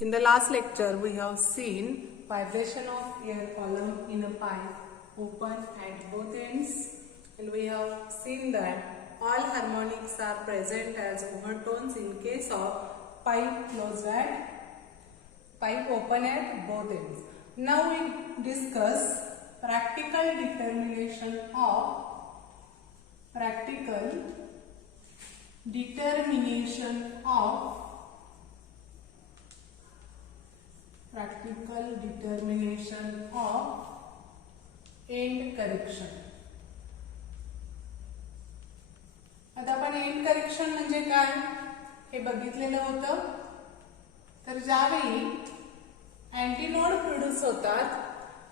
In the last lecture, we have seen vibration of air column in a pipe open at both ends, and we have seen that all harmonics are present as overtones in case of pipe open at both ends. Now we discuss practical determination of end correction. आता आपण end correction म्हणजे काय हे बघितलेलं होतं. तर ज्यावेळी antinode produce होतात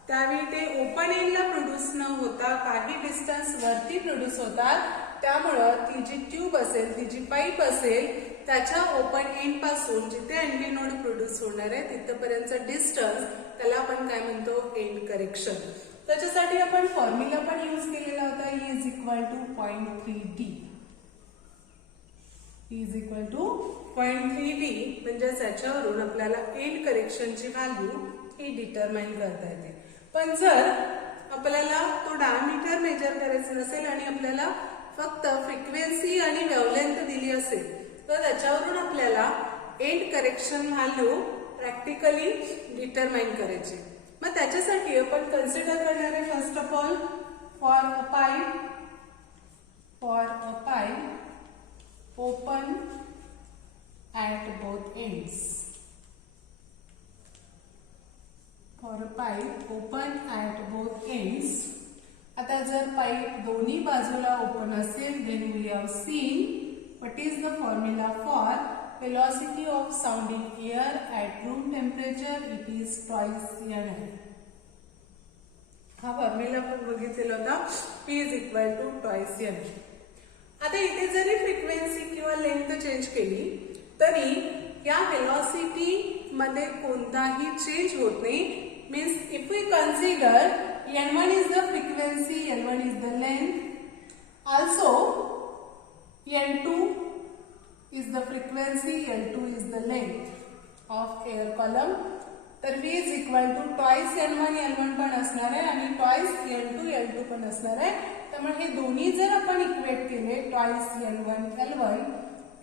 त्यावेळी ते ओपन एंडला प्रोड्यूस न होता काही डिस्टन्स वरती प्रोड्यूस होतात. त्यामुळं ती जी ट्यूब असेल, ती जी पाईप असेल, त्याच्या ओपन एंड पासून जिथे अँटीनोड प्रोड्यूस होणार आहे तिथपर्यंतचा डिस्टन्स त्याला आपण काय म्हणतो, एंड करेक्शन. त्याच्यासाठी आपण फॉर्म्युला पण यूज केलेला होता, E is equal to 0.3D. E is equal to 0.3D म्हणजे त्याच्यावरून आपल्याला एंड करेक्शनची व्हॅल्यू ही डिटरमाइन करता येते. पण जर आपल्याला तो डायमीटर मेजर करायचा नसेल आणि आपल्याला फक्त फ्रिक्वेन्सी आणि वेव्हलेंथ दिली असेल तर त्याच्यावरून आपल्याला end correction value practically determine करायची. मग त्याच्यासाठी आपण कन्सिडर करणार आहे first of all for a pipe open at both ends. For a pipe open at both ends. आता जर पाईप दोन्ही बाजूला ओपन असेल then we have seen what is the formula for velocity of sounding air at room temperature. It is twice n. हा formula आपण बघितलेला होता, P is equal to twice n. आता इथे जरी फ्रिक्वेन्सी किंवा लेंथ चेंज केली तरी या वेलॉसिटी मध्ये कोणताही चेंज होत नाही. Means if we consider n1 is the frequency, n1 is the length, also L2 is the frequency, L2 is the length of air column. तर V is equal to twice L1, L1 पण असणार आहे आणि twice L2, L2 पण असणार आहे. त्यामुळे हे दोन्ही जर आपण इक्वेट केले twice L1, L1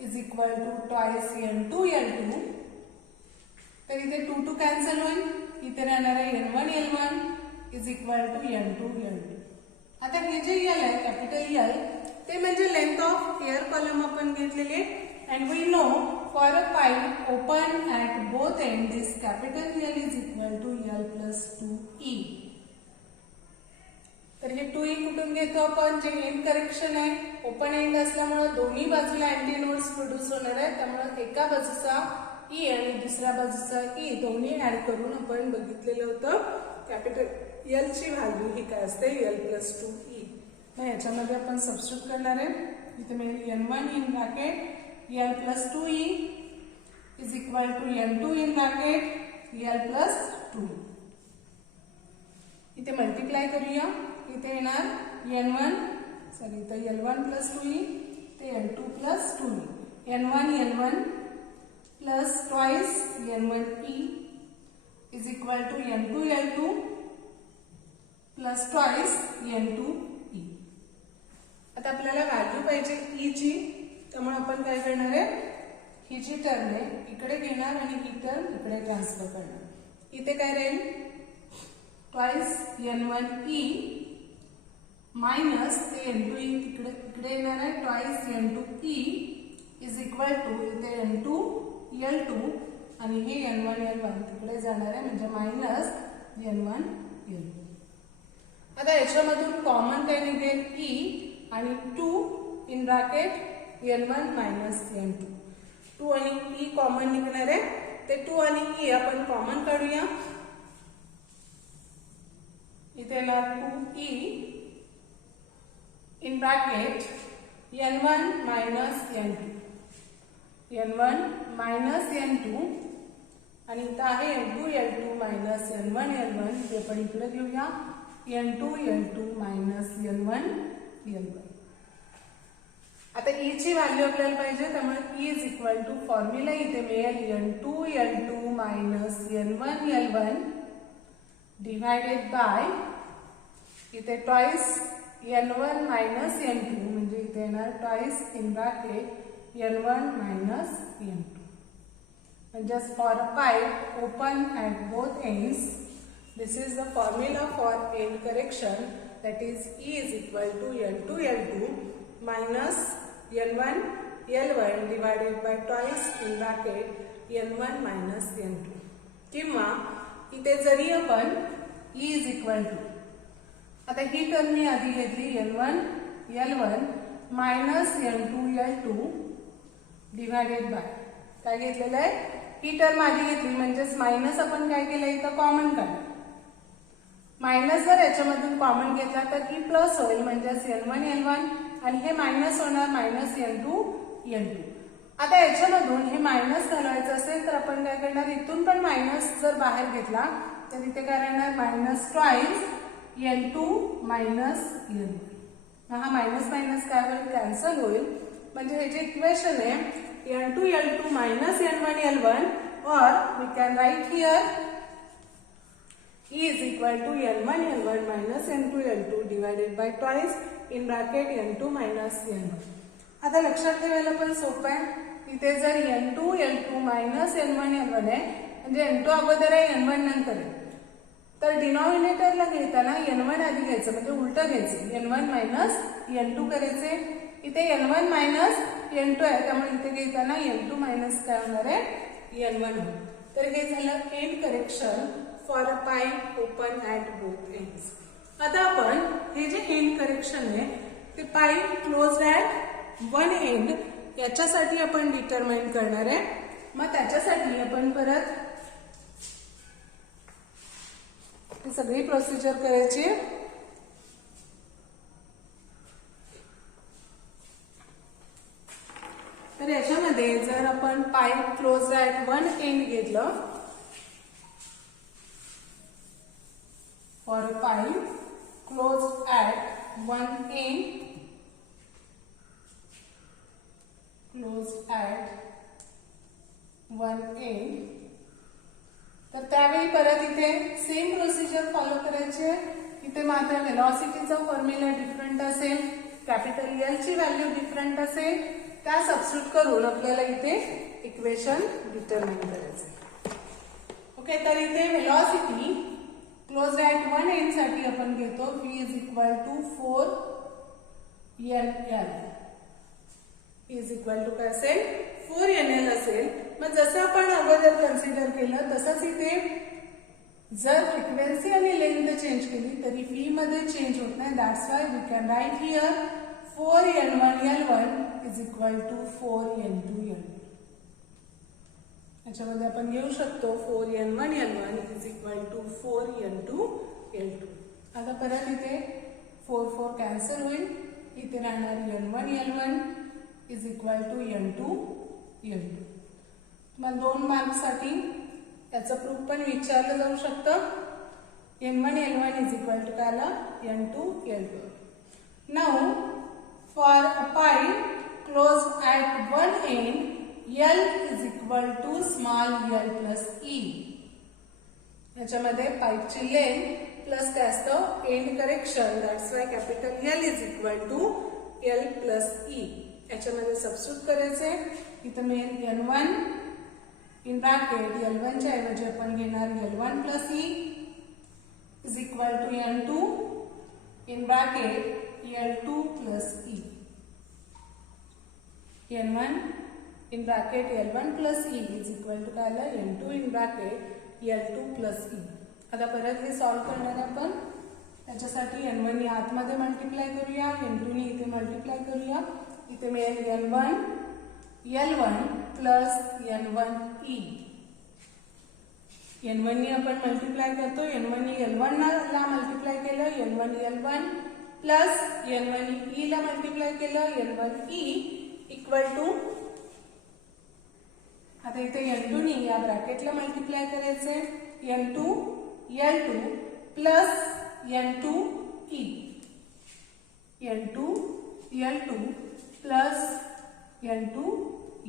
is equal to twice L2, L2 तर इथे 2 to कॅन्सल होईल. इथे राहणार आहे L1, L1 is equal to L2, L2. आता हे जे L आहे कॅपिटल L ते म्हणजे लेंथ ऑफ एअर कॉलम आपण घेतलेले. And we know for a pipe open at both end this capital L is equal to L plus 2E. तर हे 2E कुठून घेतो आपण, जे एंड करेक्शन आहे. ओपन एंड असल्यामुळे दोन्ही बाजूला अँटीनोड्स प्रोड्यूस होणार आहे. त्यामुळे एका बाजूचा E आणि दुसऱ्या बाजूचा E दोन्ही ऍड करून आपण बघितलेलं होतं कॅपिटल L ची व्हॅल्यू ही काय असते, L प्लस 2E. मग याच्यामध्ये आपण सबस्टिट्यूट करणार आहे. इथे मिळेल n1 in bracket L plus 2E is equal to n2 in bracket L plus 2. इथे मल्टिप्लाय करूया. इथे येणार इथे L1 प्लस 2E ते L2 plus 2E. N1 plus twice N1E is equal to N2 L2 plus twice N2. आता आपल्याला value पाहिजे E ची. त्यामुळे आपण काय करणार आहे, ही जी टर्म आहे इकडे घेणार आणि ही टर्म इकडे ट्रान्सफर करणार. इथे काय राहील, ट्वाइस N1E मायनस ते N2E इकडे येणार आहे twice N2E is equal to इथे N2 L2 आणि हे N1 L1 तिकडे जाणार आहे म्हणजे मायनस N1 L2. आता याच्यामधून कॉमन काय निघेल E आणि 2 in bracket N1 minus N2. 2 आणि E कॉमन निघणार आहे. ते 2 आणि E आपण कॉमन काढूया. इथे येणार 2E in bracket N1 minus N2. N1 minus N2 आणि इथं आहे N2 L2 minus N1 L1. ते पण इकडे घेऊया N2 L2 minus N1 L1. आता E ची व्हॅल्यू आपल्याला पाहिजे त्यामुळे E is equal to formula इथे मिळेल N2 L2 minus n1 L1 divided by इथे twice n1 minus n2 म्हणजे इथे येणार twice in bracket n1 minus n2. म्हणजे for a pipe open at both ends, this is the formula for end correction, that is E is equal to n2 L2 minus n1 L1 divided by twice in bracket n1 minus n2. किंवा इथे जरी आपण E is equal to, आता ही term मी आधी घेतली n1 L1 minus n2 L2 divided by काय घेतलेलं आहे, ही टर्म आधी घेतली म्हणजेच मायनस आपण काय केलं इथं कॉमन काढलं. मायनस जर याच्यामधून कॉमन घेतला तर ही प्लस होईल म्हणजेच n1 L1 आणि हे मायनस होणार मायनस n2 L2. आता याच्यामधून हे मायनस घालवायचं असेल तर आपण काय करणार, इथून पण मायनस जर बाहेर घेतला तर इथे काय राहणार minus twice n2 minus n1. हा मायनस मायनस काय होईल कॅन्सल होईल. म्हणजे हे जे इक्वेशन आहे n2 L2 minus n1 L1, or we can write here E is equal to n1 L1 minus n2 L2 divided by twice in bracket n2 minus n1. आता लक्षात ठेवायला पण सोपं आहे. इथे जर n2 L2 minus n1 L1 आहे म्हणजे n2 अगोदर आहे n1 नंतर आहे, तर डिनॉमिनेटरला घेताना n1 आधी घ्यायचं म्हणजे उलटं घ्यायचं, n1 minus n2 करायचे. इथे n1 मायनस n2 आहे त्यामुळे इथे घेताना n2 मायनस काय होणार आहे n1 होईल. तर हे झालं end correction for a pipe open at both ends. आता आपण हे जे एंड करेक्शन आहे ते pipe close at one end याच्यासाठी आपण डिटरमाइन करणार आहे. मग त्याच्यासाठी आपण परत ही सगळी प्रोसिजर करायची. तर याच्यामध्ये जर आपण pipe close at one end घेतलं, for pipe close at one end, close at one end, तर त्यावेळी परत इथे सेम प्रोसिजर फॉलो करायचे. इथे मात्र व्हेलॉसिटीचा फॉर्म्युला डिफरंट असेल, कॅपिटल एल ची व्हॅल्यू डिफरंट असेल, त्या सबस्टिट्यूट करून आपल्याला इथे इक्वेशन डिटरमाइन करायचे. ओके, तर इथे velocity close at one end साठी आपण घेतो v is equal to 4nl. Is equal to काय असेल 4nl असेल. मग जसं आपण अगोदर कन्सिडर केलं तसंच इथे जर फ्रिक्वेन्सी आणि लेंथ चेंज केली तरी v मध्ये चेंज होत नाही. That's why we can write here 4n1 L1 is equal to 4n2 L2. याच्यामध्ये आपण घेऊ शकतो 4n1 L1 is equal to 4n2 L2. आता परत इथे 4 4 कॅन्सल होईल. इथे राहणार n1 L1 is equal to n2 L2. मग 2 मार्क साठी याचं प्रूफ पण विचारलं जाऊ शकतं. n1 L1 is equal to काय n2 L2. Now for a pipe closed at one end, L is equal to small l plus e. याच्यामध्ये पाईपची length plus काय असतं end correction. That's why capital L is equal to l plus e. याच्यामध्ये substitute करायचे. इथं मिळेल n1 in bracket l1 च्या ऐवजी आपण घेणार l1 plus e is equal to n2 in bracket L2 plus E. N1 in bracket L1 plus E is equal to काय आलं N2 in bracket L2 plus E. आता परत हे solve करणार आपण. त्याच्यासाठी N1 नी आतमध्ये मल्टिप्लाय करूया, N2 नी इथे मल्टिप्लाय करूया. इथे मिळेल N1 L1 plus N1 E. N1 नी आपण मल्टिप्लाय करतो, N1 नी L1 ला मल्टिप्लाय केलं, N1 L1 plus n1 e ला मल्टिप्लाय केलं n1 e इक्वल टू आता इथे n2 नी या ब्रॅकेटला मल्टिप्लाय करायचे n2 l2 plus n2 e n2 l2 plus n2 e.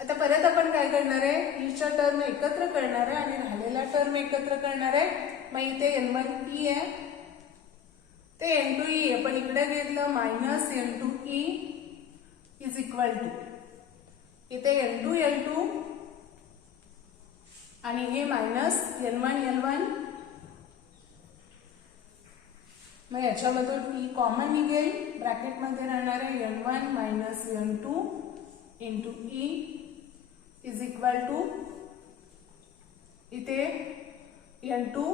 आता परत आपण काय करणार आहे, ईच्या टर्म एकत्र करणार आहे आणि राहिलेला टर्म एकत्र करणार आहे. मग इथे n1e आहे ते n2e आहे, पण इकडे घेतलं minus n2e is equal to इथे n2l2 आणि हे मायनस n1l1. मग याच्यामधून e कॉमन निघेल, ब्रॅकेटमध्ये राहणार आहे n1 minus n2 into e is equal to इथे n2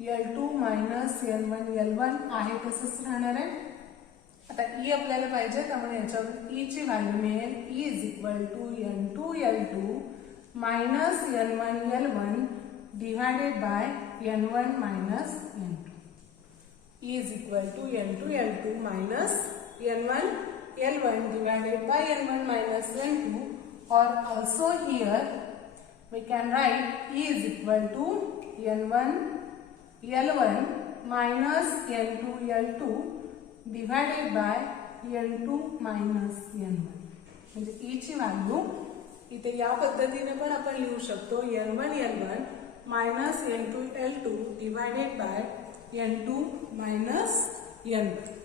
l2 minus n1 l1 आहे तसंच राहणार आहे. आता e आपल्याला पाहिजे, त्यामुळे याच्यावर e ची व्हॅल्यू मिळेल e is equal to n2 l2 minus n1 l1 divided by n1 minus n2. e is equal to n2 l2 minus n1 l1 divided by n1 minus n2, or also here we can write e is equal to n1 l1 minus n2 l2 divided by n2 minus n1. म्हणजे e ची value इथे या पद्धतीने पण आपण लिहू शकतो, n1 l1 minus n2 l2 divided by n2 minus n1.